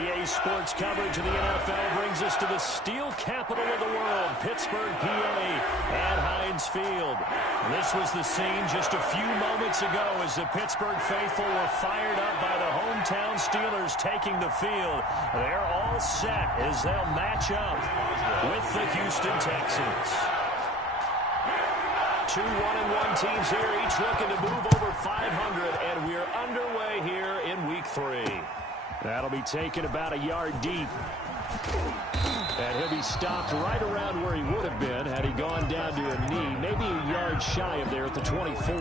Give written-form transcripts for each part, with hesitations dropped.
EA Sports coverage of the NFL brings us to the steel capital of the world, Pittsburgh, PA, at Heinz Field. This was the scene just a few moments ago as the Pittsburgh faithful were fired up by the hometown Steelers taking the field. They're all set as they'll match up with the Houston Texans. Two 1-1 teams here, each looking to move over 500, and we're underway here in Week 3. That'll be taken about a yard deep. And he'll be stopped right around where he would have been had he gone down to a knee, maybe a yard shy of there at the 24.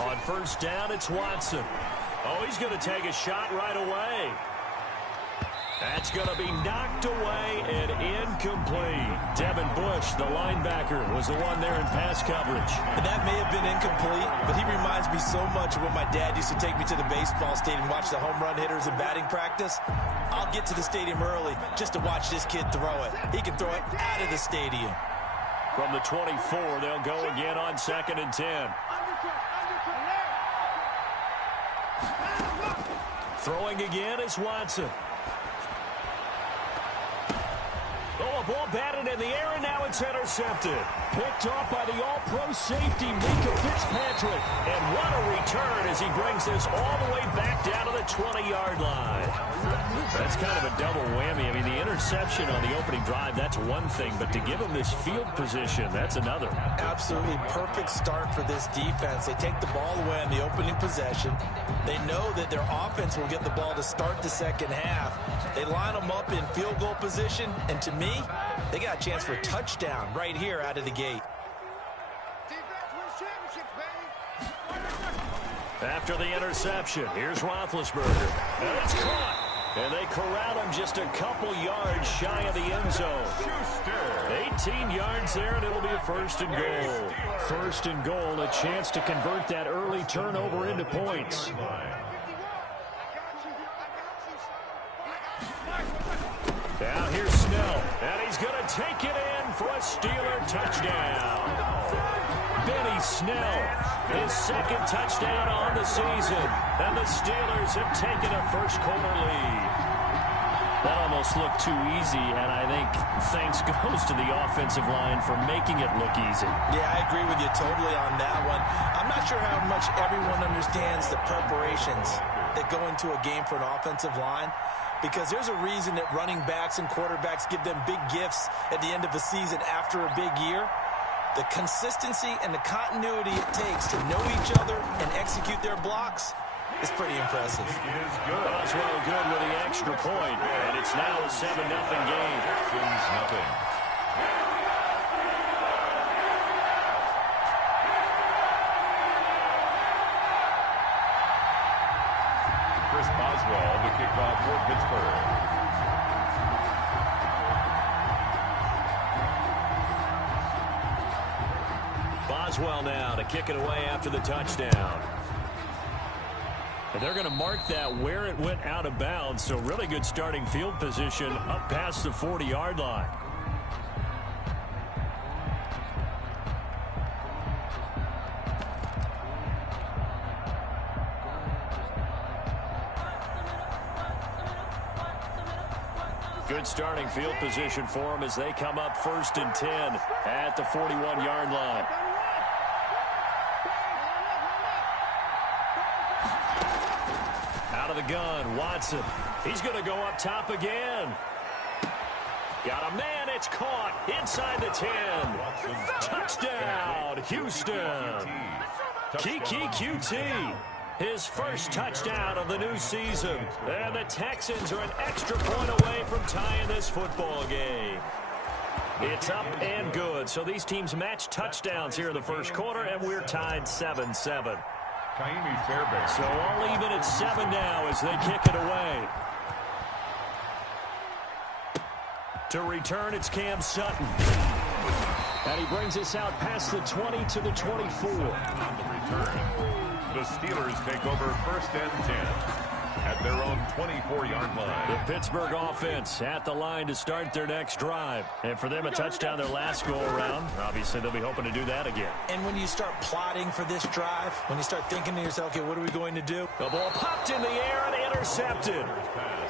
On first down, it's Watson. Oh, he's going to take a shot right away. That's going to be knocked away and incomplete. Devin Bush, the linebacker, was the one there in pass coverage. And that may have been incomplete, but he reminds me so much of when my dad used to take me to the baseball stadium and watch the home run hitters in batting practice. I'll get to the stadium early just to watch this kid throw it. He can throw it out of the stadium. From the 24, they'll go again on 2nd and 10. Throwing again is Watson. Oh, a ball batted in the air, and now it's intercepted. Picked off by the all-pro safety, Mika Fitzpatrick. And what a return as he brings this all the way back down to the 20-yard line. That's kind of a double whammy. I mean, the interception on the opening drive, that's one thing. But to give him this field position, that's another. Absolutely perfect start for this defense. They take the ball away on the opening possession. They know that their offense will get the ball to start the second half. They line them up in field goal position, and to me, they got a chance for a touchdown right here out of the gate. After the interception, here's Roethlisberger. And it's caught. And they corral him just a couple yards shy of the end zone. 18 yards there, and it'll be a 1st and goal. 1st and goal, a chance to convert that early turnover into points. Now here's Snell, and he's going to take it in for a Steeler touchdown. Benny Snell, his 2nd touchdown on the season, and the Steelers have taken a first-quarter lead. That almost looked too easy, and I think thanks goes to the offensive line for making it look easy. Yeah, I agree with you totally on that one. I'm not sure how much everyone understands the preparations that go into a game for an offensive line, because there's a reason that running backs and quarterbacks give them big gifts at the end of the season after a big year. The consistency and the continuity it takes to know each other and execute their blocks is pretty impressive. Boswell good with the extra point, and it's now a 7-0 game. Chris Boswell to kick off for Pittsburgh. Boswell now to kick it away after the touchdown. And they're going to mark that where it went out of bounds, so really good starting field position up past the 40-yard line. Good starting field position for them as they come up 1st and 10 at the 41-yard line. Out of the gun, Watson. He's going to go up top again. Got a man, it's caught inside the 10. Touchdown, Houston. Kiki QT. His first touchdown of the new season. And the Texans are an extra point away from tying this football game. It's up and good. So these teams match touchdowns here in the first quarter, and we're tied 7-7. So all even at 7 now as they kick it away. To return, it's Cam Sutton. And he brings us out past the 20 to the 24. On the return, the Steelers take over 1st and 10 at their own 24-yard line. The Pittsburgh offense at the line to start their next drive. And for them, a touchdown their last go-around. Obviously, they'll be hoping to do that again. And when you start plotting for this drive, when you start thinking to yourself, okay, what are we going to do? The ball popped in the air and intercepted.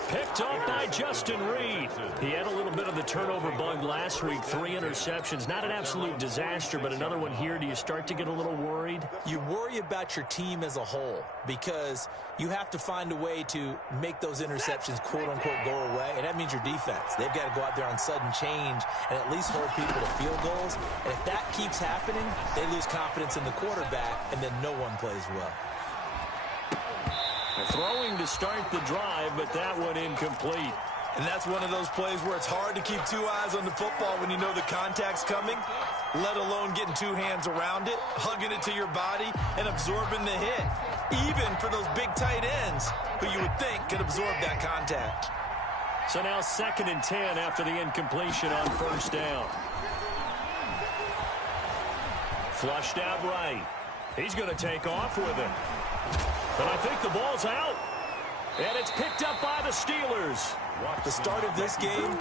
Picked off by Justin Reed. He had a little bit of the turnover bug last week. 3 interceptions. Not an absolute disaster, but another one here. Do you start to get a little worried? You worry about your team as a whole because you have to find a way to make those interceptions, quote-unquote, go away, and that means your defense. They've got to go out there on sudden change and at least hold people to field goals. And if that keeps happening, they lose confidence in the quarterback, and then no one plays well. Throwing to start the drive, but that one incomplete. And that's one of those plays where it's hard to keep 2 eyes on the football when you know the contact's coming, let alone getting 2 hands around it, hugging it to your body, and absorbing the hit, even for those big tight ends who you would think could absorb that contact. So now 2nd and 10 after the incompletion on 1st down. Flushed out right. He's going to take off with it. But I think the ball's out. And it's picked up by the Steelers. The start of this game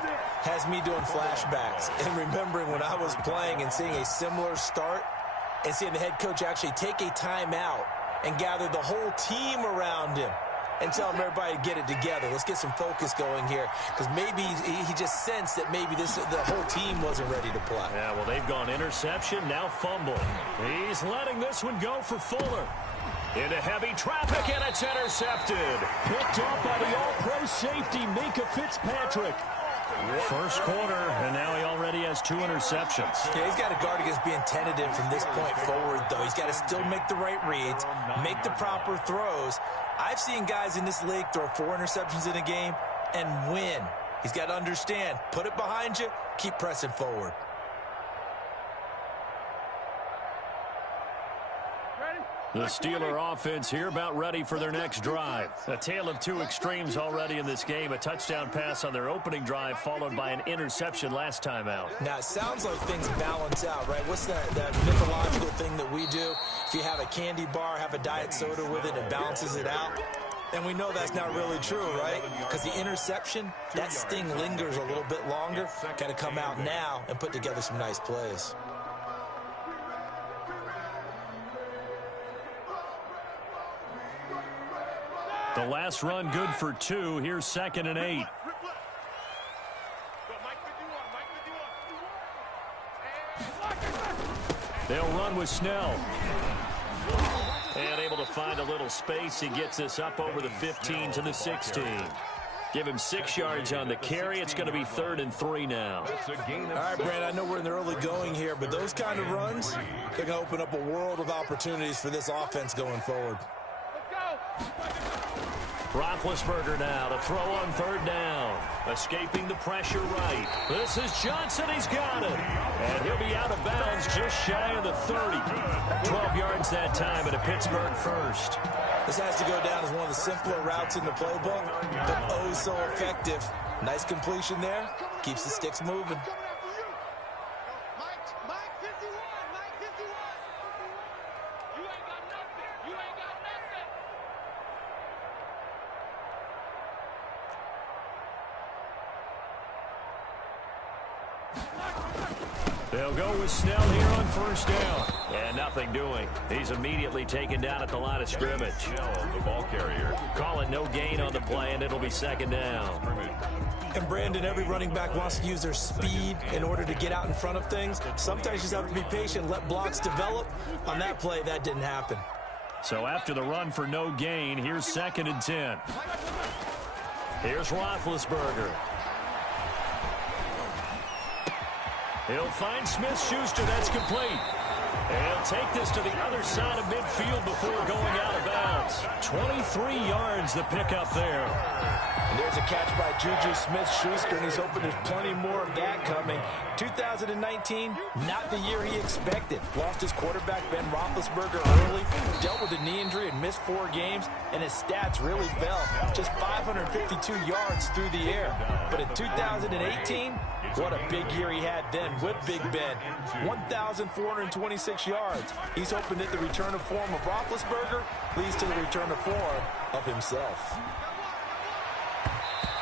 has me doing flashbacks and remembering when I was playing and seeing a similar start and seeing the head coach actually take a timeout and gather the whole team around him and tell him everybody to get it together. Let's get some focus going here because maybe he just sensed that maybe the whole team wasn't ready to play. Yeah, well, they've gone interception, now fumble. He's letting this one go for Fuller. Into heavy traffic, and it's intercepted. Picked off by the all-pro safety, Minka Fitzpatrick. First quarter, and now he already has 2 interceptions. Yeah, he's got to guard against being tentative from this point forward, though. He's got to still make the right reads, make the proper throws. I've seen guys in this league throw 4 interceptions in a game and win. He's got to understand, put it behind you, keep pressing forward. The Steeler offense here about ready for their next drive. A tale of 2 extremes already in this game. A touchdown pass on their opening drive followed by an interception last time out. Now, it sounds like things balance out, right? What's that mythological thing that we do? If you have a candy bar, have a diet soda with it, it balances it out. And we know that's not really true, right? Because the interception, that sting lingers a little bit longer. Got to come out now and put together some nice plays. The last run good for 2. Here's 2nd and 8. They'll run with Snell. And able to find a little space. He gets this up over the 15 to the 16. Give him 6 yards on the carry. It's going to be 3rd and 3 now. All right, Brand, I know we're in the early going here, but those kind of runs, they're going to open up a world of opportunities for this offense going forward. Roethlisberger now to throw on 3rd down. Escaping the pressure right. This is Johnson. He's got it. And he'll be out of bounds just shy of the 30. 12 yards that time at a Pittsburgh first. This has to go down as one of the simpler routes in the playbook, but oh so effective. Nice completion there. Keeps the sticks moving. They'll go with Snell here on 1st down. And nothing doing. He's immediately taken down at the line of scrimmage. The ball carrier. Call it no gain on the play, and it'll be 2nd down. And Brandon, every running back wants to use their speed in order to get out in front of things. Sometimes you just have to be patient, let blocks develop. On that play, that didn't happen. So after the run for no gain, here's 2nd and 10. Here's Roethlisberger. He'll find Smith-Schuster. That's complete. And he'll take this to the other side of midfield before going out of bounds. 23 yards the pickup there. And there's a catch by Juju Smith-Schuster, and he's hoping there's plenty more of that coming. 2019, not the year he expected. Lost his quarterback, Ben Roethlisberger, early. Dealt with a knee injury and missed 4 games, and his stats really fell. Just 552 yards through the air. But in 2018, What a big year he had then with Big Ben. 1,426 yards. He's hoping that the return of form of Roethlisberger leads to the return of form of himself.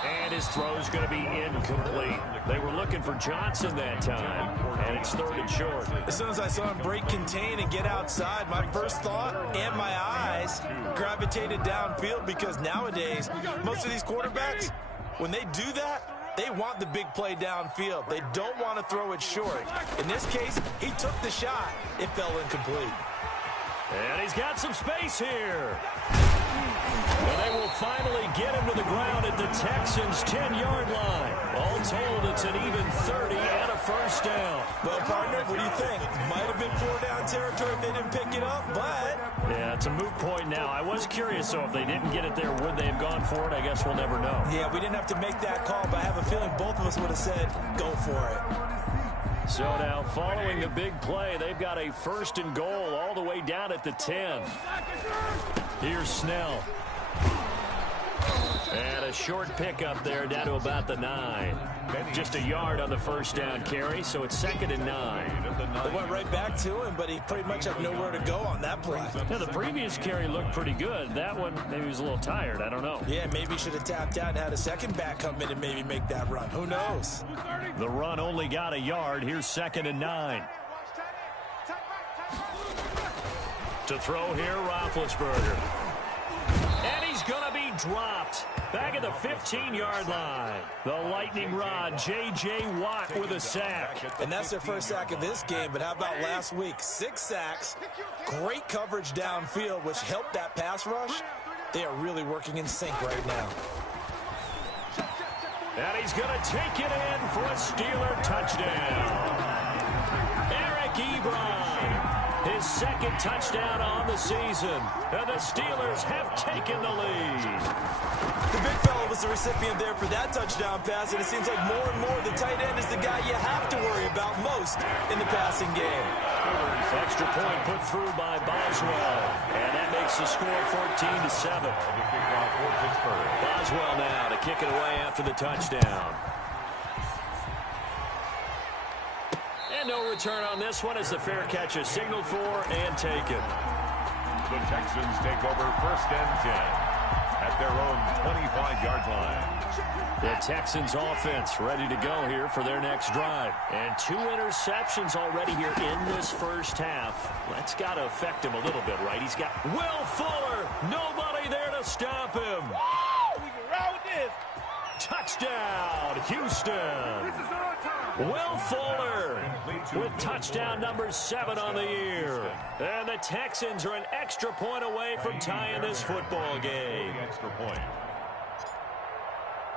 And his throw's going to be incomplete. They were looking for Johnson that time, and it's 3rd and short. As soon as I saw him break contain and get outside, my first thought and my eyes gravitated downfield, because nowadays, most of these quarterbacks, when they do that, they want the big play downfield. They don't want to throw it short. In this case, he took the shot. It fell incomplete. And he's got some space here. And they will finally get him to the ground at the Texans' 10-yard line. All told, it's an even 30 and a first down. Well, partner, what do you think? Might have been 4-down territory if they didn't pick it up, but... Yeah, it's a moot point now. I was curious, so if they didn't get it there, would they have gone for it? I guess we'll never know. Yeah, we didn't have to make that call, but I have a feeling both of us would have said, go for it. So now, following the big play, they've got a 1st and goal all the way down at the 10. Here's Snell. And a short pickup there down to about the 9. Just a yard on the first down carry, so it's 2nd and 9. They went right back to him, but he pretty much had nowhere to go on that play. Yeah, the previous carry looked pretty good. That one, maybe he was a little tired. I don't know. Yeah, maybe he should have tapped out and had a second back come in and maybe make that run. Who knows? The run only got a yard. Here's 2nd and 9. To throw here, Roethlisberger. And he's going to be dropped back at the 15-yard line. The lightning rod, J.J. Watt with a sack. And that's their first sack of this game, but how about last week? 6 sacks, great coverage downfield, which helped that pass rush. They are really working in sync right now. And he's going to take it in for a Steeler touchdown. Eric Ebron. His 2nd touchdown on the season. And the Steelers have taken the lead. The big fella was the recipient there for that touchdown pass, and it seems like more and more the tight end is the guy you have to worry about most in the passing game. Extra point put through by Boswell. And that makes the score 14-7. Boswell now to kick it away after the touchdown. And no return on this one as the fair catch is signaled for and taken. The Texans take over 1st and 10 at their own 25-yard line. The Texans offense ready to go here for their next drive. And 2 interceptions already here in this first half. That's got to affect him a little bit, right? He's got Will Fuller. Nobody there to stop him. We can ride with this. Touchdown, Houston. Will Fuller with touchdown number 7 on the year. And the Texans are an extra point away from tying this football game. Extra point.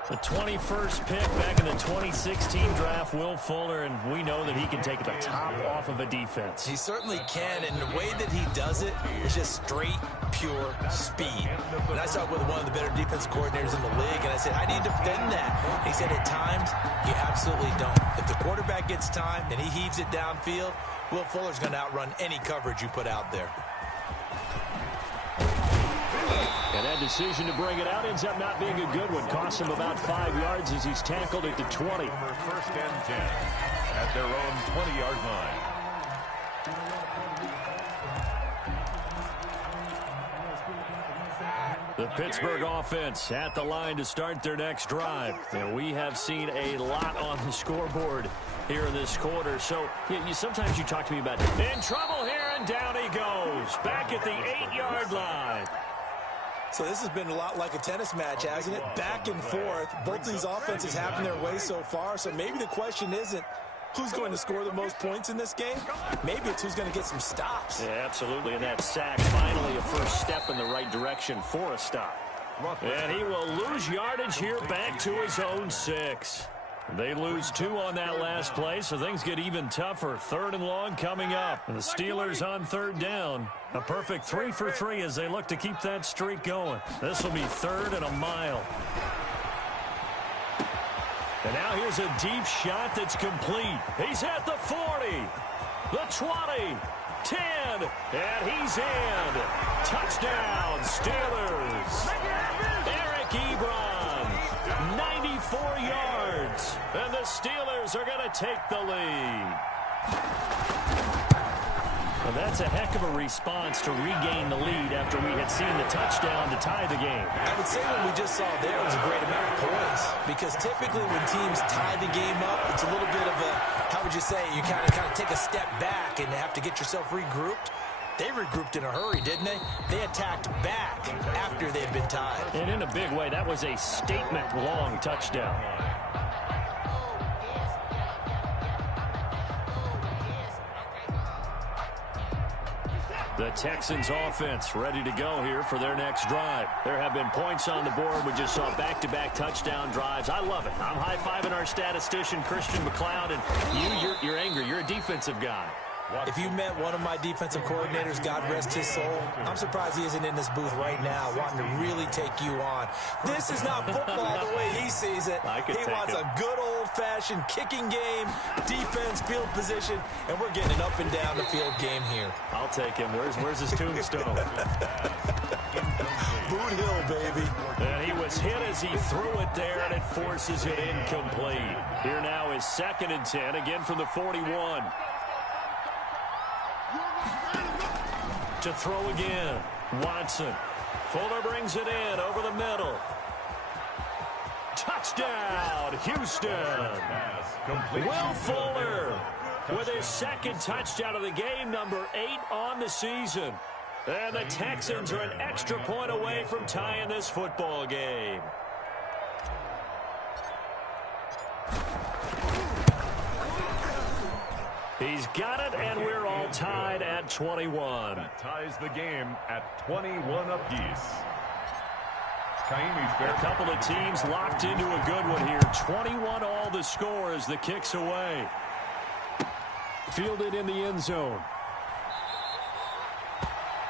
The 21st pick back in the 2016 draft, Will Fuller, and we know that he can take the top off of a defense. He certainly can, and the way that he does it is just straight, pure speed. And I saw it with one of the better defense coordinators in the league, and I said, how do you defend that? And he said, at times, you absolutely don't. If the quarterback gets time and he heaves it downfield, Will Fuller's going to outrun any coverage you put out there. And that decision to bring it out ends up not being a good one. Cost him about 5 yards as he's tackled at the 20. 1st and 10 at their own 20-yard line. The Pittsburgh offense at the line to start their next drive. And we have seen a lot on the scoreboard here in this quarter. So sometimes you talk to me about in trouble here, and down he goes. Back at the 8-yard line. So this has been a lot like a tennis match, hasn't it? Back and forth. Both these offenses having their way so far. So maybe the question isn't who's going to score the most points in this game. Maybe it's who's going to get some stops. Yeah, absolutely. And that sack, finally a first step in the right direction for a stop. And he will lose yardage here back to his own 6. They lose 2 on that last play, so things get even tougher. 3rd and long coming up. And the Steelers on 3rd down. A perfect 3 for 3 as they look to keep that streak going. This will be 3rd and a mile. And now here's a deep shot that's complete. He's at the 40, the 20, 10, and he's in. Touchdown, Steelers. Eric Ebron, 4 yards. And the Steelers are going to take the lead. Well, that's a heck of a response to regain the lead after we had seen the touchdown to tie the game. I would say what we just saw there was a great amount of poise, because typically when teams tie the game up, it's a little bit of a, how would you say, you kind of take a step back and have to get yourself regrouped. They regrouped in a hurry, didn't they? They attacked back after they had been tied. And in a big way, that was a statement-long touchdown. The Texans offense ready to go here for their next drive. There have been points on the board. We just saw back-to-back touchdown drives. I love it. I'm high-fiving our statistician, Christian McLeod, and you're angry. You're a defensive guy. If you met one of my defensive coordinators, God rest his soul, I'm surprised he isn't in this booth right now wanting to really take you on. This is not football the way he sees it. He wants a good old-fashioned kicking game, defense, field position, and we're getting an up-and-down the field game here. I'll take him. Where's his tombstone? Boot Hill, baby. And he was hit as he threw it there, and it forces it incomplete. Here now is 2nd and 10, again from the 41. To throw again, Watson. Fuller brings it in over the middle. Touchdown, Houston. Will Fuller with his 2nd touchdown of the game, number 8 on the season. And the Texans are an extra point away from tying this football game. He's got it, and we're all tied at 21. That ties the game at 21 apiece. A couple of teams locked into a good one here. 21 all the score as the kick's away. Fielded in the end zone.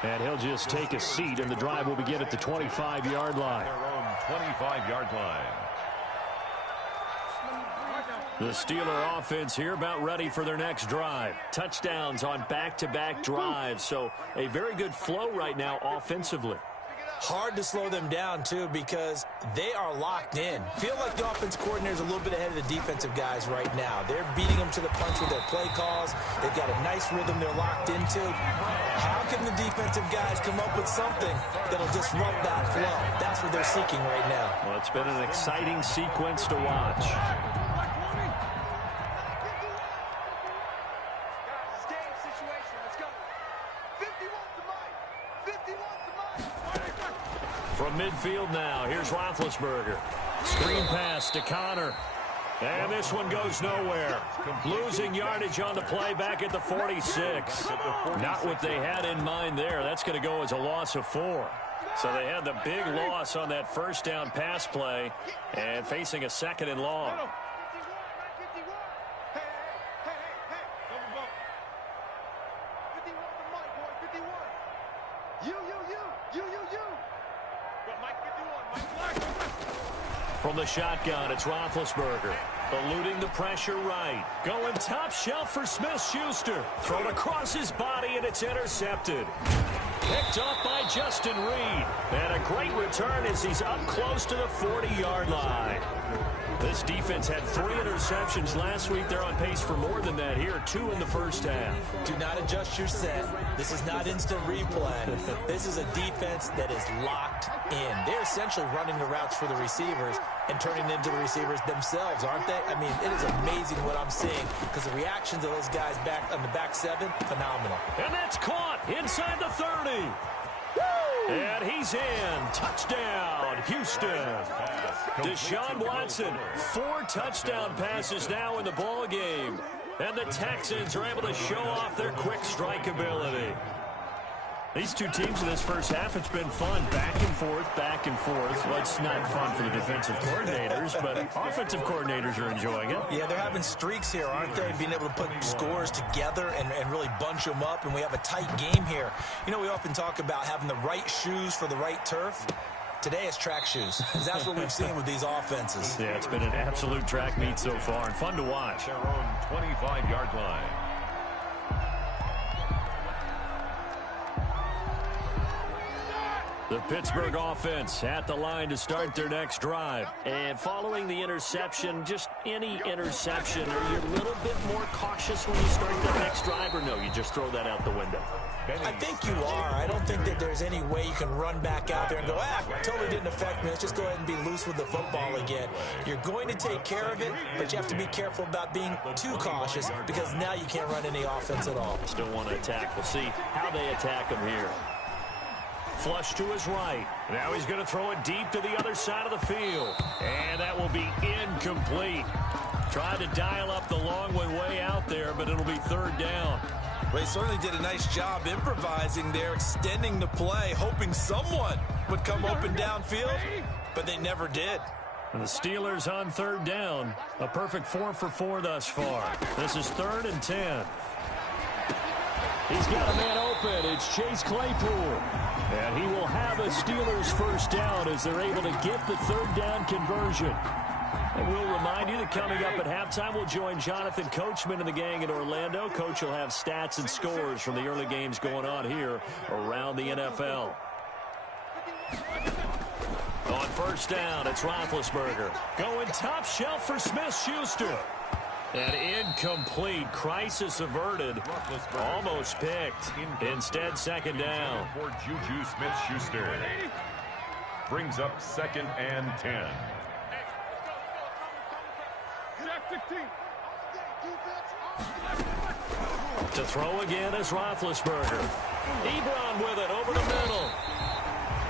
And he'll just take a seat, and the drive will begin at the 25-yard line. Their own 25-yard line. The Steeler offense here about ready for their next drive. Touchdowns on back-to-back drives, so a very good flow right now offensively. Hard to slow them down, too, because they are locked in. Feel like the offense coordinator is a little bit ahead of the defensive guys right now. They're beating them to the punch with their play calls. They've got a nice rhythm they're locked into. How can the defensive guys come up with something that'll disrupt that flow? That's what they're seeking right now. Well, it's been an exciting sequence to watch. From midfield now, here's Roethlisberger. Screen pass to Connor. And this one goes nowhere. Losing yardage on the play back at the 46. Not what they had in mind there. That's going to go as a loss of 4. So they had the big loss on that first down pass play and facing a 2nd and long. From the shotgun, it's Roethlisberger. Eluding the pressure right. Going top shelf for Smith-Schuster. Thrown across his body, and it's intercepted. Picked up by Justin Reed. And a great return as he's up close to the 40-yard line. This defense had 3 interceptions last week. They're on pace for more than that here. 2 in the first half. Do not adjust your set. This is not instant replay. This is a defense that is locked in. They're essentially running the routes for the receivers and turning into the receivers themselves, aren't they? I mean, it is amazing what I'm seeing because the reactions of those guys back on the back 7, phenomenal. And that's caught inside the 30. And he's in. Touchdown, Houston. Deshaun Watson, 4 touchdown passes now in the ball game. And the Texans are able to show off their quick strike ability. These two teams in this first half, it's been fun. Back and forth, back and forth. Well, it's not fun for the defensive coordinators, but offensive coordinators are enjoying it. Yeah, they're having streaks here, aren't they? Being able to put scores together and really bunch them up, and we have a tight game here. You know, we often talk about having the right shoes for the right turf. Today it's track shoes, because that's what we've seen with these offenses. Yeah, it's been an absolute track meet so far, and fun to watch. Their own 25-yard line. The Pittsburgh offense at the line to start their next drive. And following the interception, just any interception, are you a little bit more cautious when you start that next drive, or no, you just throw that out the window? I think you are. I don't think that there's any way you can run back out there and go, totally didn't affect me. Let's just go ahead and be loose with the football again. You're going to take care of it, but you have to be careful about being too cautious because now you can't run any offense at all. Still want to attack. We'll see how they attack him here. Flush to his right. Now he's going to throw it deep to the other side of the field. And that will be incomplete. Tried to dial up the long one way out there, but it'll be third down. Well, he certainly did a nice job improvising there, extending the play, hoping someone would come open downfield, but they never did. And the Steelers on third down. A perfect 4 for 4 thus far. This is 3rd and 10. He's got a man open. It's Chase Claypool. And he will have a Steelers first down as they're able to get the third down conversion. And we'll remind you that coming up at halftime, we'll join Jonathan Coachman and the gang in Orlando. Coach will have stats and scores from the early games going on here around the NFL. On first down, it's Roethlisberger. Going top shelf for Smith-Schuster. And incomplete. Crisis averted. Almost picked. Instead, second down. For Juju Smith-Schuster. Brings up 2nd and 10. To throw again is Roethlisberger. Ebron with it over the middle.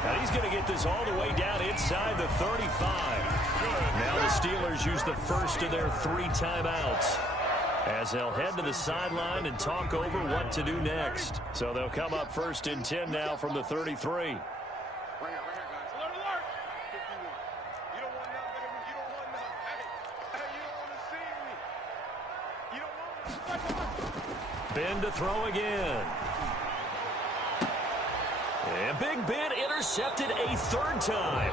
And he's going to get this all the way down inside the 35. Now the Steelers use the first of their 3 timeouts as they'll head to the sideline and talk over what to do next. So they'll come up 1st and 10 now from the 33. Ben to throw again. And Big Ben intercepted a 3rd time.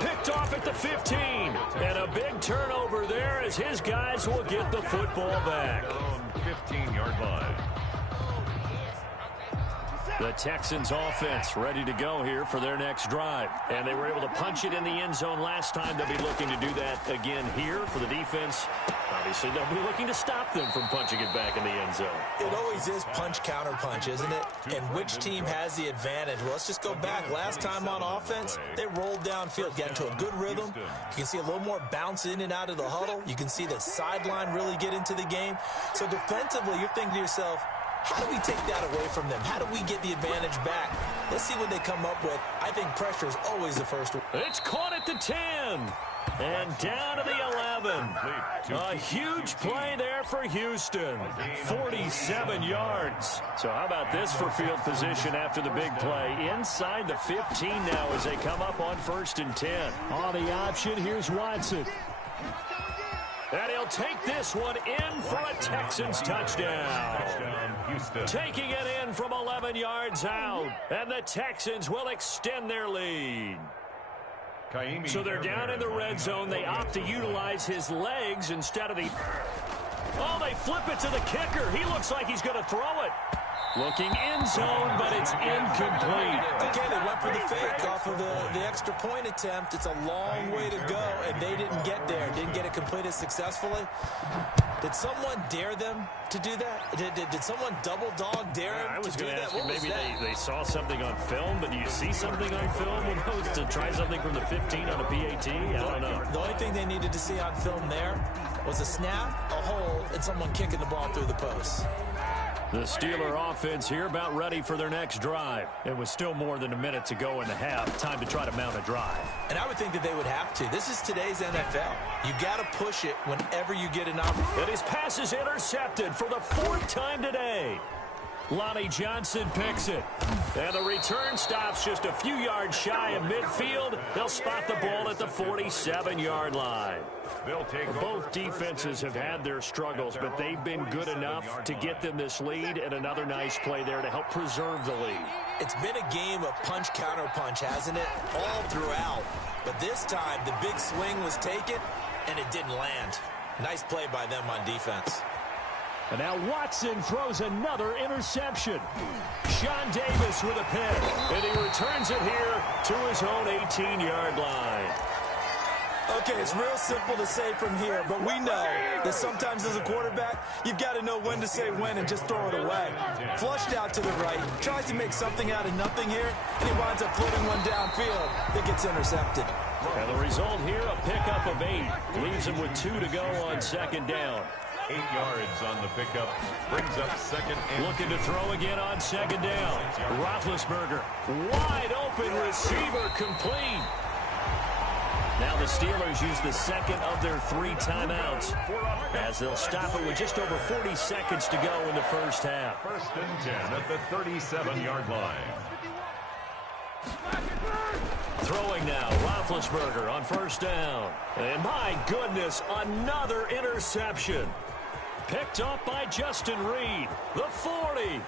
Picked off at the 15. And a big turnover there as his guys will get the football back. 15-yard line. The Texans offense ready to go here for their next drive. And they were able to punch it in the end zone last time. They'll be looking to do that again here for the defense. Obviously, they'll be looking to stop them from punching it back in the end zone. It always is punch, counter punch, isn't it? And which team has the advantage? Well, let's just go back. Last time on offense, they rolled downfield, got into a good rhythm. You can see a little more bounce in and out of the huddle. You can see the sideline really get into the game. So defensively, you're thinking to yourself, how do we take that away from them? How do we get the advantage back? Let's see what they come up with. I think pressure is always the first one. It's caught at the 10. And down to the 11. A huge play there for Houston. 47 yards. So how about this for field position after the big play? Inside the 15 now as they come up on 1st and 10. On the option, here's Watson. And he'll take this one in for a Texans touchdown. Taking it in from 11 yards out. And the Texans will extend their lead. So they're down in the red zone. They opt to utilize his legs instead of the... Oh, they flip it to the kicker. He looks like he's going to throw it. Looking in zone, but it's incomplete. Okay, they went for the fake off of the extra point attempt. It's a long way to go, and they didn't get there. Didn't get it completed successfully. Did someone dare them to do that? Did someone double dog dare them I was to do going to that? ask you, What was maybe that? they saw something on film, but do you see something on film when those to try something from the 15 on a PAT? I don't know. The only thing they needed to see on film there was a snap, a hold, and someone kicking the ball through the post. The Steeler offense here about ready for their next drive. It was still more than a minute to go in the half. Time to try to mount a drive. And I would think that they would have to. This is today's NFL. You got to push it whenever you get an opportunity. And his pass is intercepted for the 4th time today. Lonnie Johnson picks it. And the return stops just a few yards shy of midfield. They'll spot the ball at the 47-yard line. Both defenses have had their struggles, but they've been good enough to get them this lead, and another nice play there to help preserve the lead. It's been a game of punch, counter punch, hasn't it? All throughout. But this time, the big swing was taken, and it didn't land. Nice play by them on defense. And now Watson throws another interception. Sean Davis with a pick. And he returns it here to his own 18-yard line. Okay, it's real simple to say from here, but we know that sometimes as a quarterback, you've got to know when to say when and just throw it away. Flushed out to the right, tries to make something out of nothing here, and he winds up floating one downfield that gets intercepted. And the result here, a pickup of 8. Leaves him with 2 to go on second down. 8 yards on the pickup. Brings up second and Looking to throw again on second down. Roethlisberger, wide open receiver, complete. Now the Steelers use the second of their 3 timeouts as they'll stop it with just over 40 seconds to go in the first half. First and 10 at the 37-yard line. Throwing now, Roethlisberger on first down. And my goodness, another interception. Picked up by Justin Reed. The 40.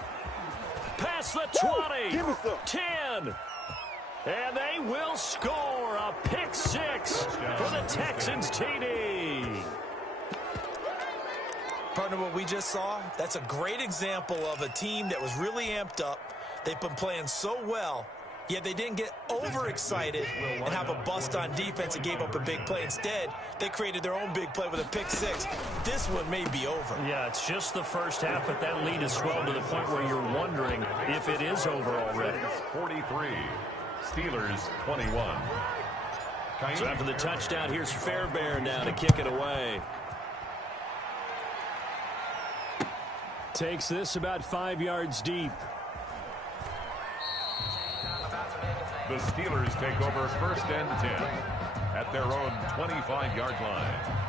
Past the 20. 10. And they will score a pick 6 for the Texans TD. Partner, what we just saw, that's a great example of a team that was really amped up. They've been playing so well, yet they didn't get overexcited and have a bust on defense and gave up a big play. Instead, they created their own big play with a pick 6. This one may be over. Yeah, it's just the first half, but that lead has swelled to the point where you're wondering if it is over already. 43. Steelers 21. So after the touchdown, here's Fairbairn now to kick it away. Takes this about 5 yards deep. The Steelers take over first and 10 at their own 25-yard line.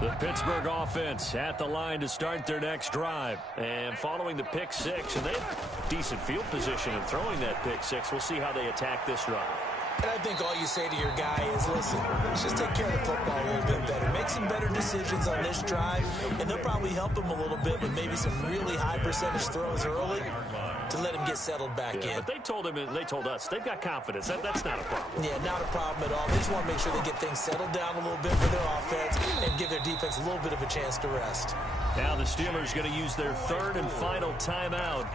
The Pittsburgh offense at the line to start their next drive. And following the pick 6, and they have decent field position in throwing that pick 6. We'll see how they attack this drive. And I think all you say to your guy is, listen, let's just take care of the football a little bit better. Make some better decisions on this drive, and they'll probably help him a little bit with maybe some really high percentage throws early to let him get settled back in. But they told him, and they told us, they've got confidence. That's not a problem. Yeah, not a problem at all. They just want to make sure they get things settled down a little bit for their offense and give their defense a little bit of a chance to rest. Now the Steelers going to use their 3rd and final timeout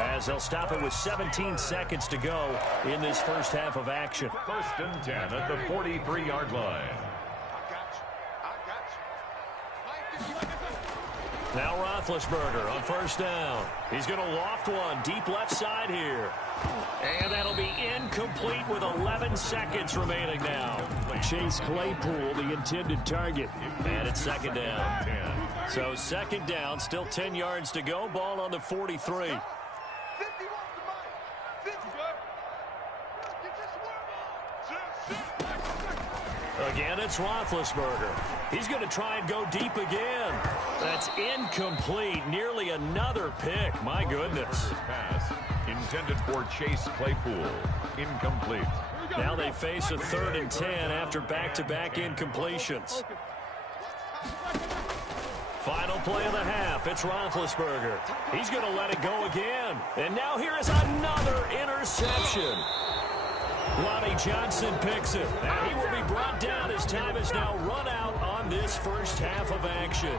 as they'll stop it with 17 seconds to go in this first half of action. First and 10 at the 43-yard line. Now Roethlisberger on first down. He's going to loft one deep left side here. And that'll be incomplete with 11 seconds remaining now. Chase Claypool, the intended target. And it's second down. So second down, still 10 yards to go. Ball on the 43. Again, it's Roethlisberger. He's going to try and go deep again. That's incomplete. Nearly another pick. My goodness. Pass intended for Chase Claypool. Incomplete. Now they face a 3rd and 10 after back-to-back incompletions. Final play of the half. It's Roethlisberger. He's going to let it go again. And now here is another interception. Lonnie Johnson picks it. And he will be brought down as time is now run out on this first half of action.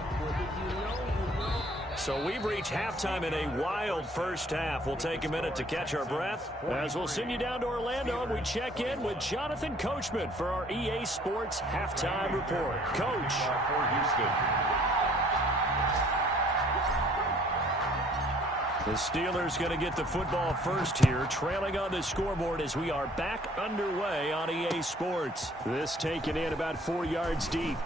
So we've reached halftime in a wild first half. We'll take a minute to catch our breath as we'll send you down to Orlando and we check in with Jonathan Coachman for our EA Sports Halftime Report. Coach. For Houston. The Steelers going to get the football first here, trailing on the scoreboard as we are back underway on EA Sports. This taken in about 4 yards deep.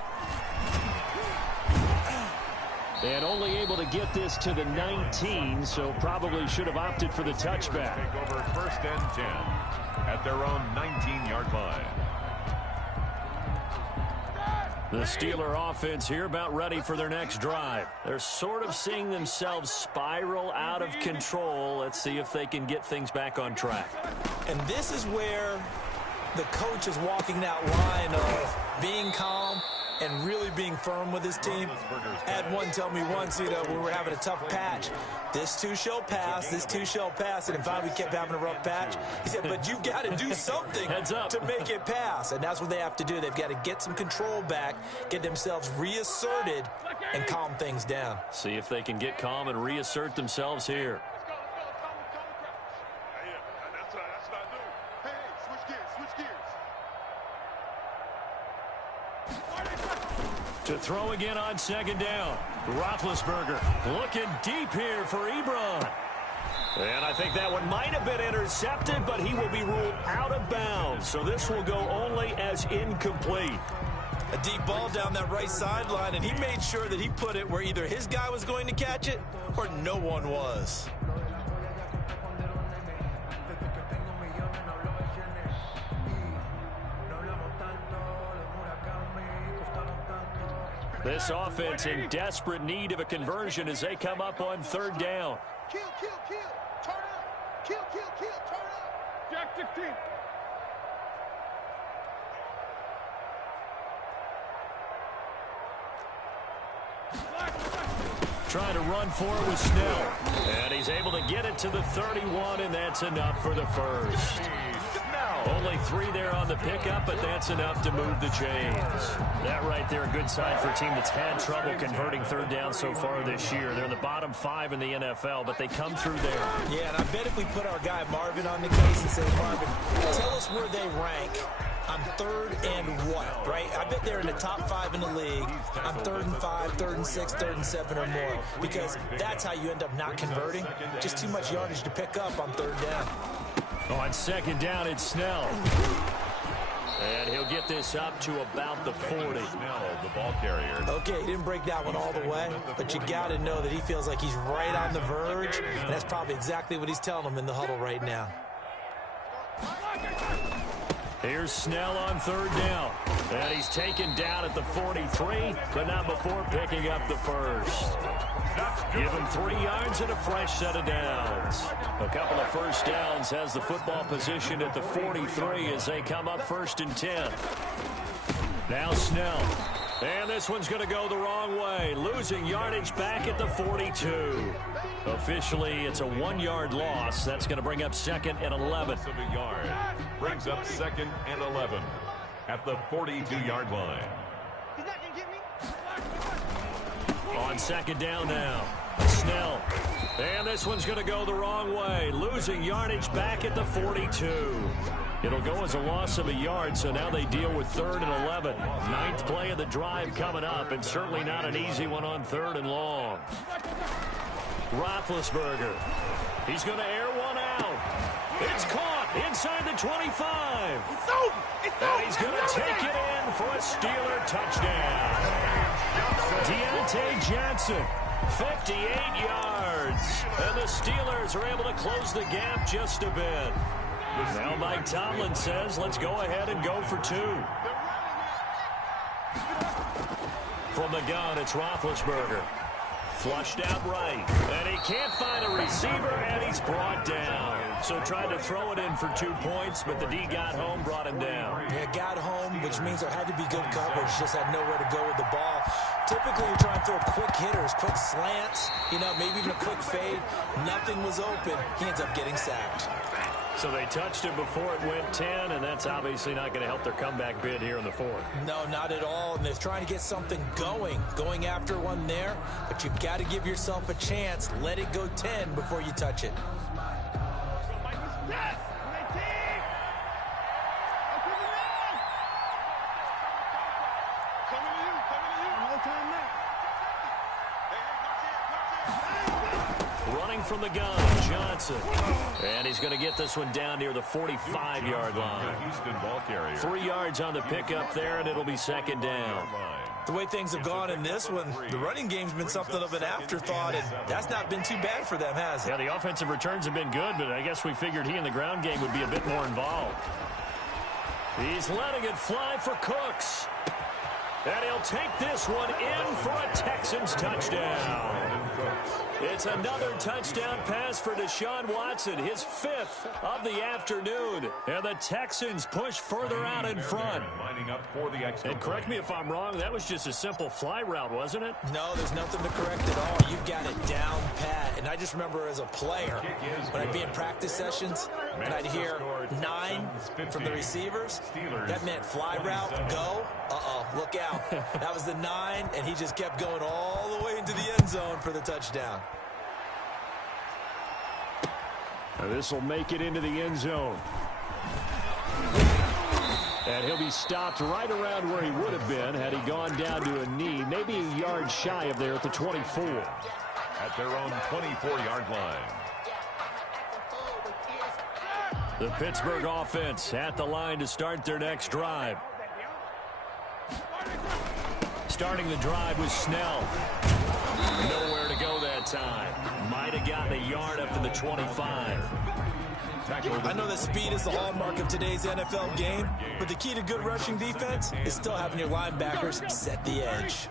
And only able to get this to the 19, so probably should have opted for the touchback. Take over first and 10 at their own 19-yard line. The Steeler offense here about ready for their next drive. They're sort of seeing themselves spiral out of control. Let's see if they can get things back on track. And this is where the coach is walking that line of being calm and really being firm with his team. I had one tell me once, we were having a tough patch. This too shall pass, this too shall pass. And in fact, we kept having a rough patch. He said, but you've got to do something to make it pass. And that's what they have to do. They've got to get some control back, get themselves reasserted, and calm things down. See if they can get calm and reassert themselves here. To throw again on second down. Roethlisberger looking deep here for Ebron. And I think that one might have been intercepted, but he will be ruled out of bounds. So this will go only as incomplete. A deep ball down that right sideline, and he made sure that he put it where either his guy was going to catch it or no one was. This offense in desperate need of a conversion as they come up on third down. Kill, turn up. Kill, turn up. Jack 16. Trying to run for it with Snell. And he's able to get it to the 31, and that's enough for the first. Only 3 there on the pickup, but that's enough to move the chains. That right there, a good sign for a team that's had trouble converting third down so far this year. They're in the bottom 5 in the NFL, but they come through there. Yeah, and I bet if we put our guy Marvin on the case and say, Marvin, tell us where they rank on third and what, right? I bet they're in the top 5 in the league on 3rd and 5, 3rd and 6, 3rd and 7 or more, because that's how you end up not converting. Just too much yardage to pick up on third down. On second down, it's Snell. And he'll get this up to about the 40. Snell, the ball carrier. Okay, he didn't break that one all the way, but you got to know that he feels like he's right on the verge, and that's probably exactly what he's telling them in the huddle right now. Here's Snell on third down. And he's taken down at the 43, but not before picking up the first. Give him 3 yards and a fresh set of downs. A couple of first downs has the football position at the 43 as they come up 1st and 10. Now Snell. And this one's going to go the wrong way. Losing yardage back at the 42. Officially, it's a 1-yard loss. That's going to bring up 2nd and 11. Of a yard. Brings up 2nd and 11 at the 42-yard line. On second down now. Snell. And this one's going to go the wrong way. Losing yardage back at the 42. It'll go as a loss of a yard, so now they deal with 3rd and 11. 9th play of the drive coming up, and certainly not an easy one on 3rd and long. Roethlisberger. He's going to air one out. It's caught inside the 25. And he's going to take it in for a Steeler touchdown. Deontay Johnson, 58 yards. And the Steelers are able to close the gap just a bit. Now Mike Tomlin says, let's go ahead and go for 2. From the gun, it's Roethlisberger. Flushed out right. And he can't find a receiver, and he's brought down. So tried to throw it in for 2 points, but the D got home, brought him down. Yeah, got home, which means there had to be good coverage. Just had nowhere to go with the ball. Typically, you're trying to throw quick hitters, quick slants, maybe even a quick fade. Nothing was open. He ends up getting sacked. So they touched him before it went 10, and that's obviously not going to help their comeback bid here in the 4th. No, not at all. And they're trying to get something going after one there. But you've got to give yourself a chance. Let it go 10 before you touch it. From the gun, Johnson. And he's going to get this one down near the 45-yard line. Houston ball carrier. 3 yards on the pickup there, and it'll be second down. The way things have gone in this one, the running game's been something of an afterthought, and that's not been too bad for them, has it? Yeah, the offensive returns have been good, but I guess we figured he in the ground game would be a bit more involved. He's letting it fly for Cooks. And he'll take this one in for a Texans touchdown. It's It's another touchdown pass for Deshaun Watson, his 5th of the afternoon. And the Texans push further out in front. Lining up for the extra And correct me if I'm wrong, that was just a simple fly route, wasn't it? No, there's nothing to correct at all. You got it down pat. And I just remember as a player, when I'd be in practice sessions, and I'd hear 9 from the receivers, that meant fly route, go, look out. That was the 9, and he just kept going all the way into the end zone for the touchdown. This will make it into the end zone. And he'll be stopped right around where he would have been had he gone down to a knee, maybe a yard shy of there at the 24. At their own 24-yard line. The Pittsburgh offense at the line to start their next drive. Starting the drive with Snell. Nowhere to go that time. Might have gotten a yard up to the 25. I know that speed is the hallmark of today's NFL game, but the key to good rushing defense is still having your linebackers set the edge.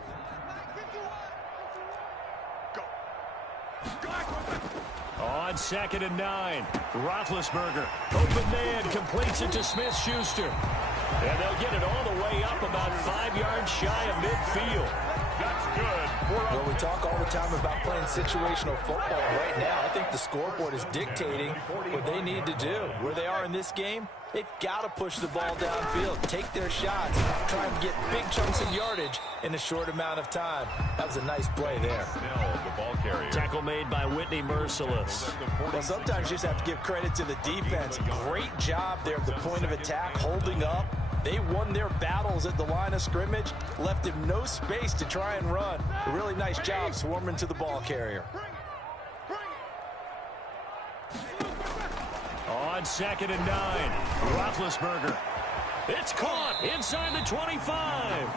On 2nd and 9, Roethlisberger, open man, completes it to Smith-Schuster. And they'll get it all the way up about 5 yards shy of midfield. That's good. Well, we talk all the time about playing situational football. Right now, I think the scoreboard is dictating what they need to do. Where they are in this game, they've got to push the ball downfield, take their shots, try and get big chunks of yardage in a short amount of time. That was a nice play there. The ball carrier. Tackle made by Whitney Merciless. Well, sometimes you just have to give credit to the defense. Great job there at the point of attack, holding up. They won their battles at the line of scrimmage, left him no space to try and run. A really nice job swarming to the ball carrier. On 2nd and 9, Roethlisberger. It's caught inside the 25.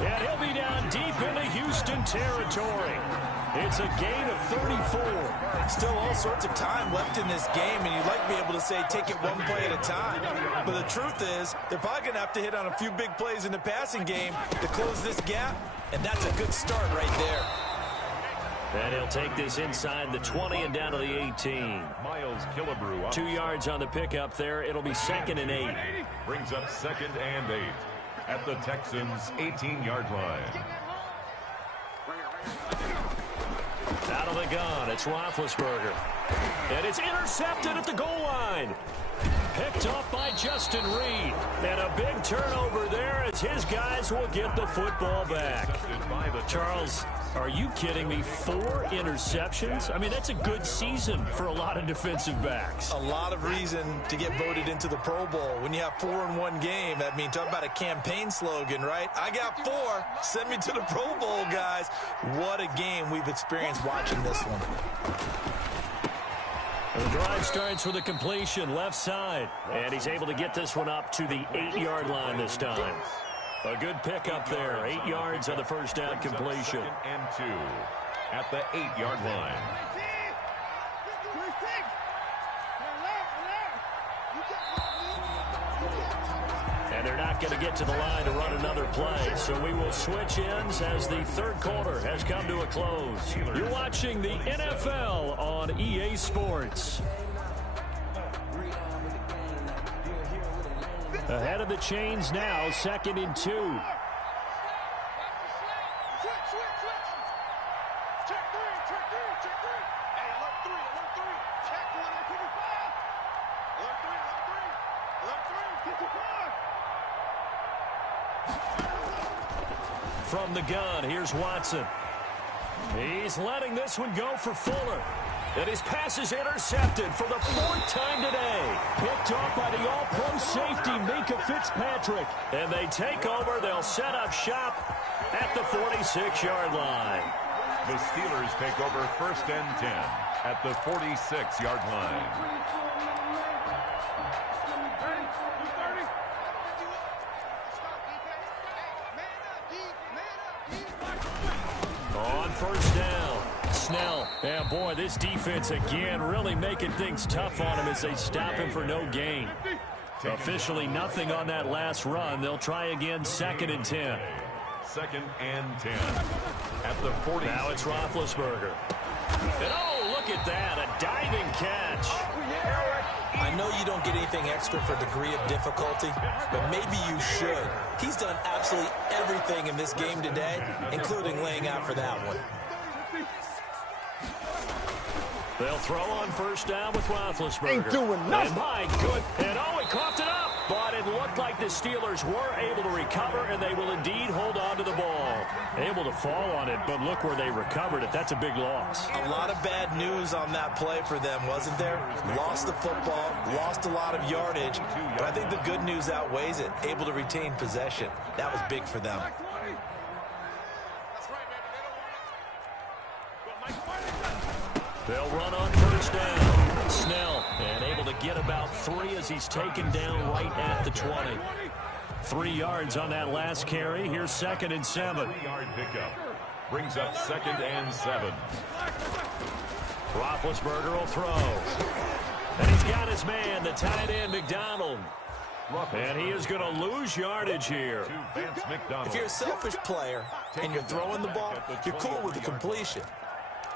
And he'll be down deep into Houston territory. It's a gain of 34. Still all sorts of time left in this game, and you'd like to be able to say take it one play at a time. But the truth is, they're probably going to have to hit on a few big plays in the passing game to close this gap, and that's a good start right there. And he'll take this inside the 20 and down to the 18. Miles Killebrew. 2 yards on the pickup there. It'll be 2nd and 8. Brings up 2nd and 8 at the Texans' 18-yard line. Out of the gun, it's Roethlisberger. And it's intercepted at the goal line. Picked off by Justin Reed. And a big turnover there as his guys will get the football back. Charles, are you kidding me? 4 interceptions? I mean, that's a good season for a lot of defensive backs. A lot of reason to get voted into the Pro Bowl. When you have 4 in one game, I mean, talk about a campaign slogan, right? I got 4. Send me to the Pro Bowl, guys. What a game we've experienced watching this one. The drive starts with a completion left side. And he's able to get this one up to the 8-yard line this time. A good pickup there. 8 yards on the first down completion. 2nd and 2 at the 8-yard line. And they're not going to get to the line to run another play. So we will switch ends as the third quarter has come to a close. You're watching the NFL on EA Sports. Ahead of the chains now, 2nd and 2. From the gun, here's Watson. He's letting this one go for Fuller. And his pass is intercepted for the 4th time today. Picked off by the all-pro safety, Minka Fitzpatrick. And they take over. They'll set up shop at the 46-yard line. The Steelers take over 1st and 10 at the 46-yard line. On 1st down, Snell. And boy, this defense again really making things tough on him as they stop him for no gain. Officially nothing on that last run. They'll try again 2nd and 10. 2nd and 10 at the 40. Now it's Roethlisberger. And oh, look at that, a diving catch. I know you don't get anything extra for degree of difficulty, but maybe you should. He's done absolutely everything in this game today, including laying out for that one. They'll throw on first down with Roethlisberger. Ain't doing nothing. And my good. And oh, he coughed it up. But it looked like the Steelers were able to recover, and they will indeed hold on to the ball. Able to fall on it, but look where they recovered it. That's a big loss. A lot of bad news on that play for them, wasn't there? Lost the football, lost a lot of yardage, but I think the good news outweighs it. Able to retain possession. That was big for them. They'll run on first down. Snell, and able to get about 3 as he's taken down right at the 20. 3 yards on that last carry. Here's 2nd and 7. 3-yard pickup. Brings up 2nd and 7. Roethlisberger will throw. And he's got his man, the tight end, McDonald. And he is going to lose yardage here. If you're a selfish player and you're throwing the ball, you're cool with the completion.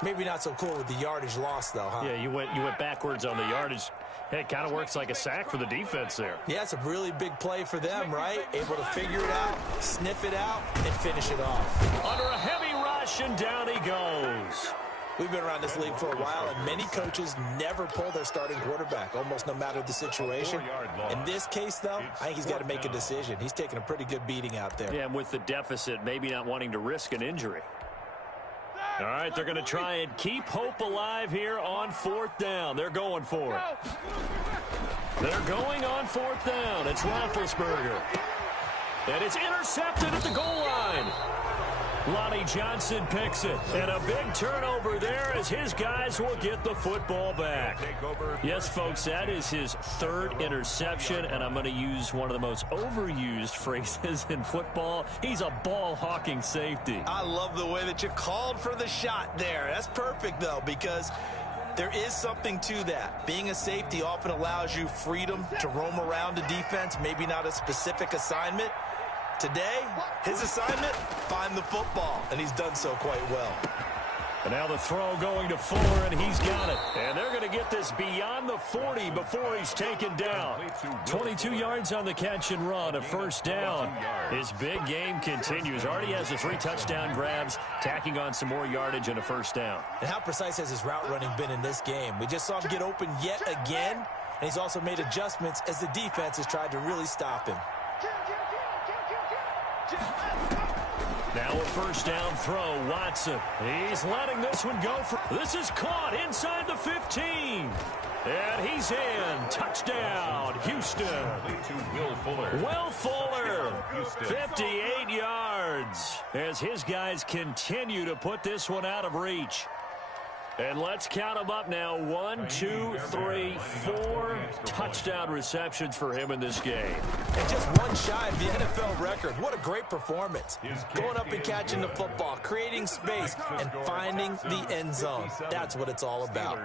Maybe not so cool with the yardage loss, though, huh? Yeah, you went backwards on the yardage. Hey, it kind of works like a sack for the defense there. Yeah, it's a really big play for them, right? Able to figure it out, sniff it out, and finish it off. Under a heavy rush, and down he goes. We've been around this league for a while, and many coaches never pull their starting quarterback, almost no matter the situation. In this case, though, I think he's got to make a decision. He's taking a pretty good beating out there. Yeah, and with the deficit, maybe not wanting to risk an injury. All right, they're going to try and keep hope alive here on 4th down. They're going for it. They're going on 4th down. It's Roethlisberger. And it's intercepted at the goal line. Lonnie Johnson picks it. And a big turnover there as his guys will get the football back. Yes, folks, that is his 3rd interception, and I'm going to use one of the most overused phrases in football. He's a ball-hawking safety. I love the way that you called for the shot there. That's perfect, though, because there is something to that. Being a safety often allows you freedom to roam around a defense, maybe not a specific assignment. Today, his assignment, find the football, and he's done so quite well. And now the throw going to Fuller, and he's got it. And they're going to get this beyond the 40 before he's taken down. 22 yards on the catch and run, a first down. His big game continues. Already has the 3 touchdown grabs, tacking on some more yardage and a first down. And how precise has his route running been in this game? We just saw him get open yet again, and he's also made adjustments as the defense has tried to really stop him. Now a first down throw, Watson. He's letting this one go. This is caught inside the 15. And he's in. Touchdown, Houston. Will Fuller, 58 yards. As his guys continue to put this one out of reach. And let's count them up now. 1, 2, 3, 4 touchdown receptions for him in this game. And just one shy of the NFL record. What a great performance. Going up and catching the football, creating space, and finding the end zone. That's what it's all about.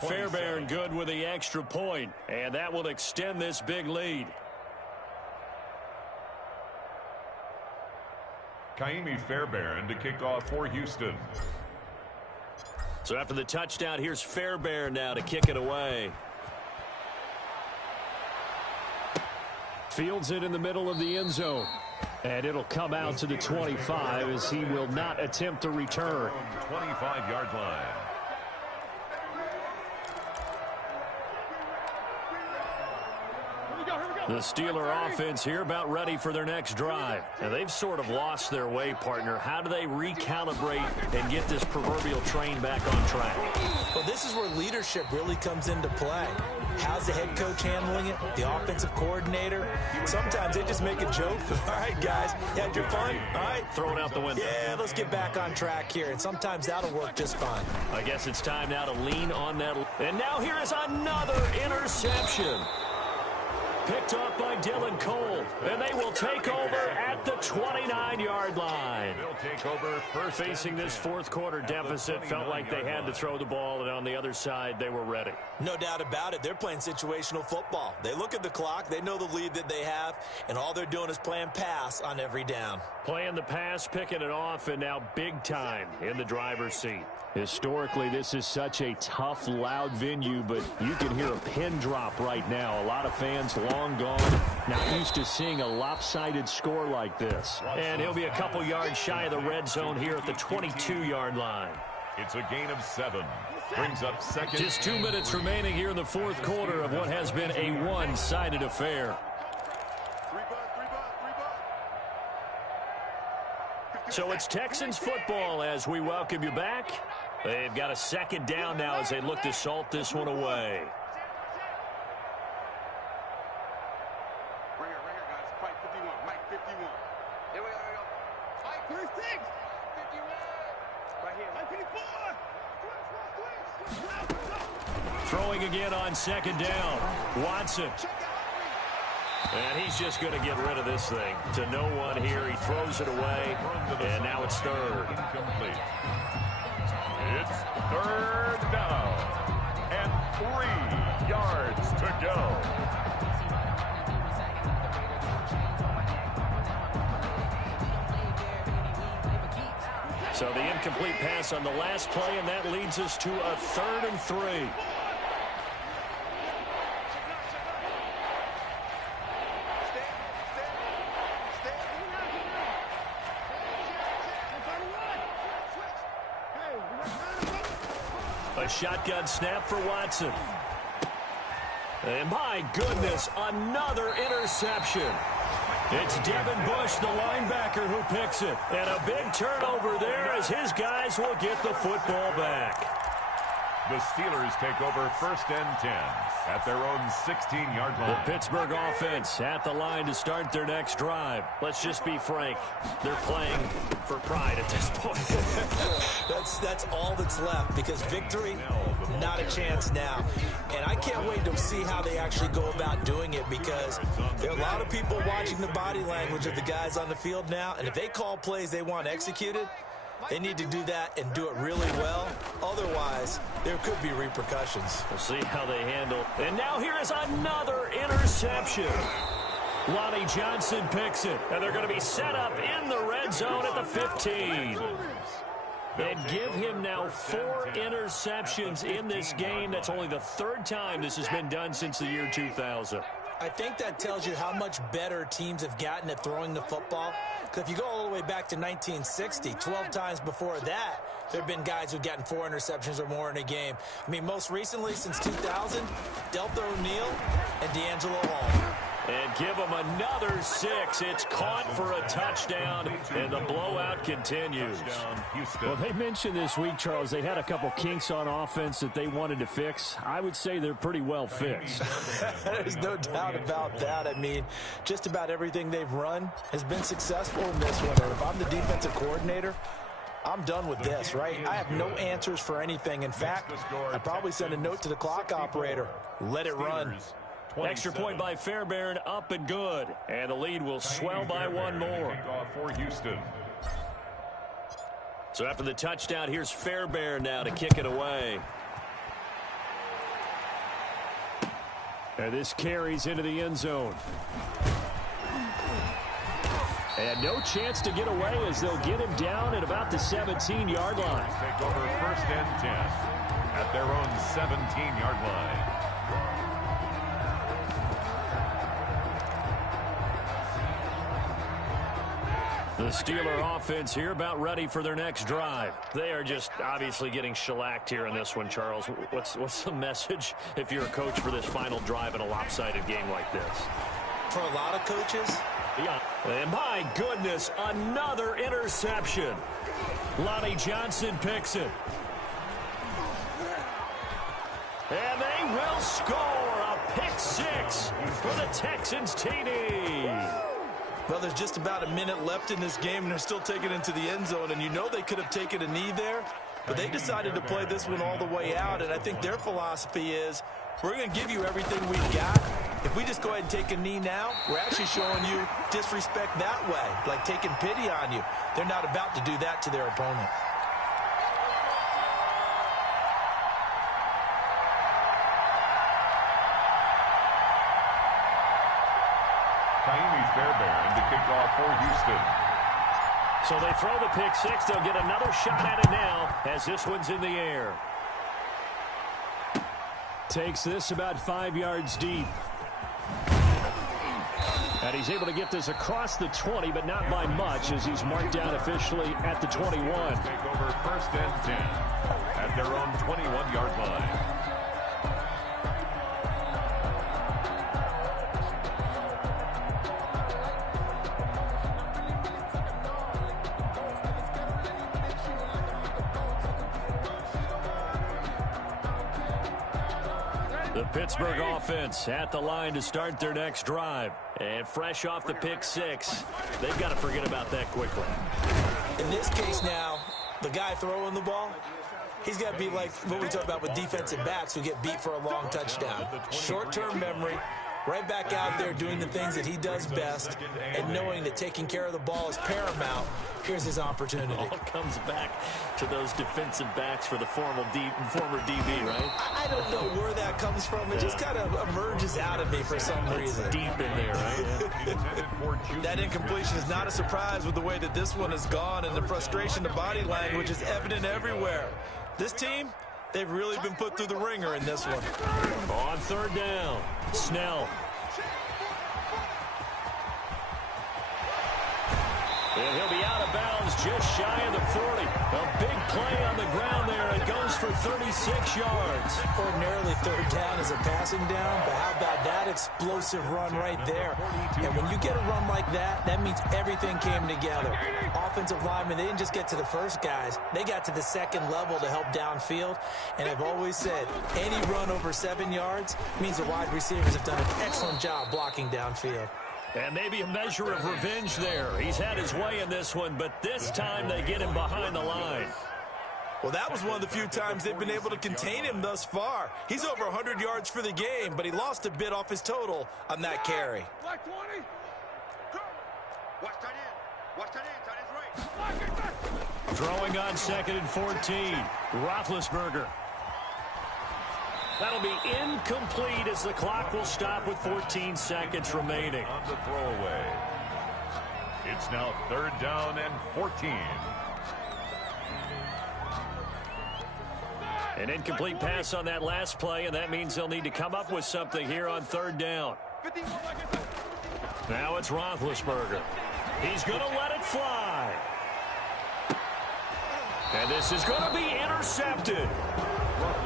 Fairbairn good with the extra point, and that will extend this big lead. Kaimi Fairbairn to kick off for Houston. So after the touchdown, here's Fairbairn now to kick it away. Fields it in the middle of the end zone. And it'll come out to the 25 as he will not attempt to return. 25-yard line. The Steeler offense here about ready for their next drive. And they've sort of lost their way, partner. How do they recalibrate and get this proverbial train back on track? Well, this is where leadership really comes into play. How's the head coach handling it? The offensive coordinator? Sometimes they just make a joke. All right, guys, you had your fun? All right. Throw it out the window. Yeah, let's get back on track here. And sometimes that'll work just fine. I guess it's time now to lean on that. And now here is another interception. picked off by Dylan Cole, and they will take over at the 29-yard line. They'll take over first. Facing this fourth quarter deficit, felt like they had to throw the ball, and on the other side, they were ready. No doubt about it. They're playing situational football. They look at the clock. They know the lead that they have, and all they're doing is playing pass on every down. Playing the pass, picking it off, and now big time in the driver's seat. Historically, this is such a tough, loud venue, but you can hear a pin drop right now. A lot of fans long gone, not used to seeing a lopsided score like this. And he'll be a couple yards shy of the red zone here at the 22-yard line. It's a gain of 7. Brings up second. Just 2 minutes remaining here in the fourth quarter of what has been a one-sided affair. So it's Texans football as we welcome you back. They've got a second down now as they look to salt this one away. Right here, guys. Fight 51. Mike 51. Here we go. Mike 36. 51. Right here. Mike 54. Throwing again on second down. Watson. And he's just going to get rid of this thing. To no one here. He throws it away. And now it's third. Incomplete. It's third down. And 3 yards to go. So the incomplete pass on the last play, and that leads us to a 3rd and 3. A shotgun snap for Watson. And my goodness, another interception. It's Devin Bush, the linebacker, who picks it. And a big turnover there as his guys will get the football back. The Steelers take over first and 10 at their own 16-yard line. The Pittsburgh offense at the line to start their next drive. Let's just be frank. They're playing for pride at this point. That's all that's left, because victory, not a chance now. And I can't wait to see how they actually go about doing it, because there are a lot of people watching the body language of the guys on the field now, and if they call plays they want executed, they need to do that and do it really well. Otherwise, there could be repercussions. We'll see how they handle. And now here is another interception. Lonnie Johnson picks it, and they're going to be set up in the red zone at the 15. And give him now 4 interceptions in this game. That's only the 3rd time this has been done since the year 2000. I think that tells you how much better teams have gotten at throwing the football. Because if you go all the way back to 1960, 12 times before that, there have been guys who've gotten 4 interceptions or more in a game. I mean, most recently, since 2000, Delta O'Neal and D'Angelo Hall. And give them another 6. It's caught for a touchdown, and the blowout continues. Well, they mentioned this week, Charles, they had a couple kinks on offense that they wanted to fix. I would say they're pretty well fixed. There's no doubt about that. I mean, just about everything they've run has been successful in this one. And if I'm the defensive coordinator, I'm done with this, right? I have no answers for anything. In fact, I'd probably send a note to the clock operator. Let it run. Extra point by Fairbairn, up and good. And the lead will swell by 1 more. For Houston. So after the touchdown, here's Fairbairn now to kick it away. And this carries into the end zone. And no chance to get away as they'll get him down at about the 17-yard line. Take over first and 10 at their own 17-yard line. The Steeler offense here about ready for their next drive. They are just obviously getting shellacked here in this one, Charles. What's the message if you're a coach for this final drive in a lopsided game like this? For a lot of coaches, yeah. And my goodness, another interception. Lonnie Johnson picks it. And they will score a pick 6 for the Texans TD. well, there's just about a minute left in this game, and they're still taking it into the end zone, and you know they could have taken a knee there, but they decided to play this one all the way out, and I think their philosophy is, we're going to give you everything we've got, If we just go ahead and take a knee now, we're actually showing you disrespect that way, like taking pity on you. They're not about to do that to their opponent. Fairbairn to kick off for Houston. So they throw the pick six. They'll get another shot at it now as this one's in the air. Takes this about 5 yards deep. And he's able to get this across the 20, but not by much as he's marked down officially at the 21. Take over 1st and 10 at their own 21-yard line. The Pittsburgh offense at the line to start their next drive. And fresh off the pick six, they've got to forget about that quickly. In this case now, the guy throwing the ball, he's got to be like what we talk about with defensive backs who get beat for a long touchdown. Short-term memory, right back out there doing the things that he does best, and knowing that taking care of the ball is paramount. Here's his opportunity. All comes back to those defensive backs for the former DB, right? I don't know where that comes from. It just kind of emerges out of me for some reason. Deep in there, right? That incompletion is not a surprise with the way that this one has gone, and the frustration, the body language is evident everywhere. This team, they've really been put through the ringer in this one. On 3rd down, Snell. And he'll be out of bounds just shy of the 40. A big play on the ground there. It goes for 36 yards. Ordinarily, 3rd down is a passing down, but how about that explosive run right there? And when you get a run like that, that means everything came together. Offensive linemen, they didn't just get to the first guys. They got to the second level to help downfield. And I've always said, any run over 7 yards means the wide receivers have done an excellent job blocking downfield. And maybe a measure of revenge there. He's had his way in this one, but this time they get him behind the line. Well, that was one of the few times they've been able to contain him thus far. He's over 100 yards for the game, but he lost a bit off his total on that carry. Black 20. Go. Watch that in. Watch that in. That is right. Throwing on 2nd and 14. Roethlisberger. That'll be incomplete as the clock will stop with 14 seconds remaining. On the throwaway. It's now 3rd down and 14. An incomplete pass on that last play, and that means they'll need to come up with something here on 3rd down. Now it's Roethlisberger. He's going to let it fly. And this is going to be intercepted.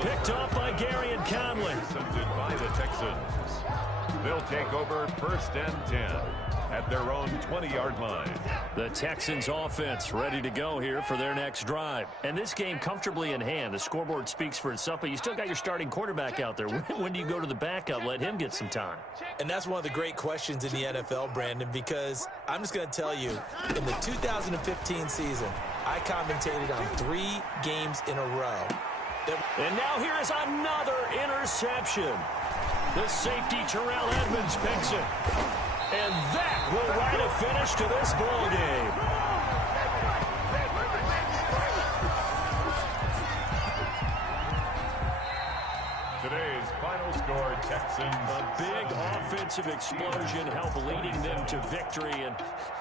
Picked off by Gary and Conley. Intercepted by the Texans. They'll take over 1st and 10 at their own 20-yard line. The Texans offense ready to go here for their next drive. And this game comfortably in hand. The scoreboard speaks for itself, but you still got your starting quarterback out there. When do you go to the backup? Let him get some time. And that's one of the great questions in the NFL, Brandon, because I'm just going to tell you, in the 2015 season, I commentated on 3 games in a row. And now here is another interception. The safety, Terrell Edmonds, picks it. And that will write a finish to this ball game. Today's final score, Texans. A big offensive explosion helped leading them to victory. And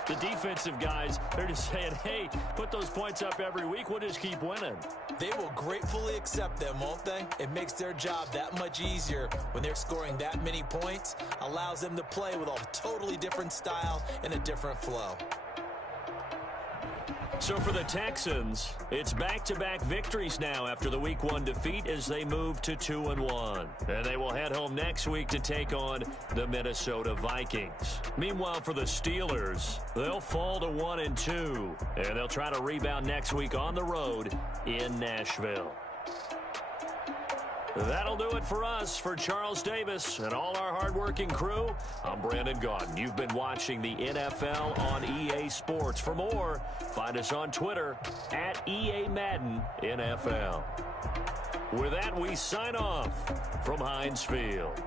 the defensive guys, they're just saying, hey, put those points up every week. We'll just keep winning. They will gratefully accept them, won't they? It makes their job that much easier when they're scoring that many points. Allows them to play with a totally different style and a different flow. So for the Texans, it's back-to-back victories now after the Week 1 defeat as they move to 2-1. And they will head home next week to take on the Minnesota Vikings. Meanwhile, for the Steelers, they'll fall to 1-2. And they'll try to rebound next week on the road in Nashville. That'll do it for us. For Charles Davis and all our hardworking crew, I'm Brandon Gaudin. You've been watching the NFL on EA Sports. For more, find us on Twitter at EA Madden NFL. With that, we sign off from Heinz Field.